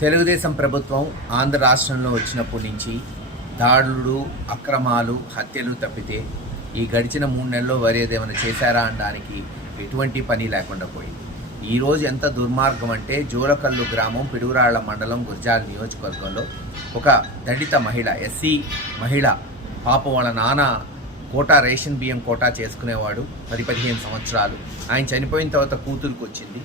తెలుగుదేశం ప్రభుత్వం ఆంధ్ర రాష్ట్రంలో వచ్చినప్పటి నుంచి దాడులు, అక్రమాలు, హత్యలు తప్పితే ఈ గడిచిన 3 నెలల్లో వరేదేమైనా చేశారా అనడానికి ఎటువంటి పని లేకుండా పోయింది. ఈరోజు ఎంత దుర్మార్గం అంటే జోలకల్లు గ్రామం, పిడుగురాళ్ల మండలం, గుర్జాల నియోజకవర్గంలో ఒక దళిత మహిళ, ఎస్సీ మహిళ, పాపం వాళ్ళ నాన్న కోటా రేషన్ బియ్యం కోటా చేసుకునేవాడు 10-15 సంవత్సరాలు. ఆయన చనిపోయిన తర్వాత కూతురికి వచ్చింది.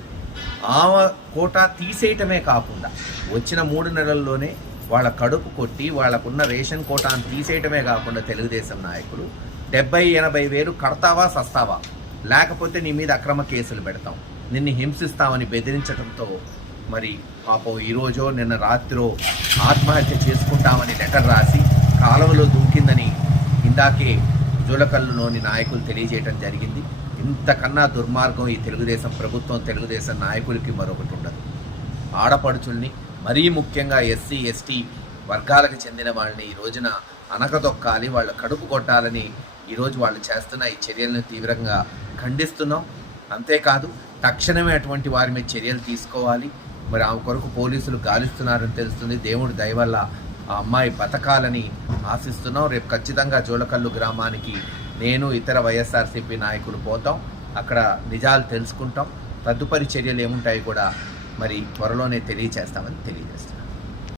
ఆమె కోటా తీసేయటమే కాకుండా వచ్చిన 3 నెలల్లోనే వాళ్ళ కడుపు కొట్టి వాళ్ళకున్న రేషన్ కోటాను తీసేయటమే కాకుండా తెలుగుదేశం నాయకులు 70-80 వేలు కడతావా సస్తావా, లేకపోతే నీ మీద అక్రమ కేసులు పెడతాం, నిన్ను హింసిస్తామని బెదిరించడంతో మరి పాపం ఈరోజో నిన్న రాత్రో ఆత్మహత్య చేసుకుంటామని లెటర్ రాసి కాలువలో దూకిందని ఇందాకే జూలకల్లులోని నాయకులు తెలియజేయడం జరిగింది. ఇంతకన్నా దుర్మార్గం ఈ తెలుగుదేశం ప్రభుత్వం, తెలుగుదేశం నాయకులకి మరొకటి ఉండదు. ఆడపడుచుల్ని, మరీ ముఖ్యంగా ఎస్సీ ఎస్టీ వర్గాలకు చెందిన వాళ్ళని ఈ రోజున అనకదొక్కాలి, వాళ్ళ కడుపు కొట్టాలని ఈరోజు వాళ్ళు చేస్తున్న ఈ చర్యలను తీవ్రంగా ఖండిస్తున్నాం. అంతేకాదు తక్షణమే అటువంటి వారి మీద చర్యలు తీసుకోవాలి. మరి ఆమె కొరకు పోలీసులు గాలిస్తున్నారని తెలుస్తుంది. దేవుడి దయ వల్ల ఆ అమ్మాయి బతకాలని ఆశిస్తున్నాం. రేపు ఖచ్చితంగా జోలకల్లు గ్రామానికి నేను, ఇతర వైఎస్ఆర్సీపీ నాయకులు పోతాం. అక్కడ నిజాలు తెలుసుకుంటాం. తదుపరి చర్యలు ఏముంటాయి కూడా మరి త్వరలోనే తెలియజేస్తామని తెలియజేస్తాం.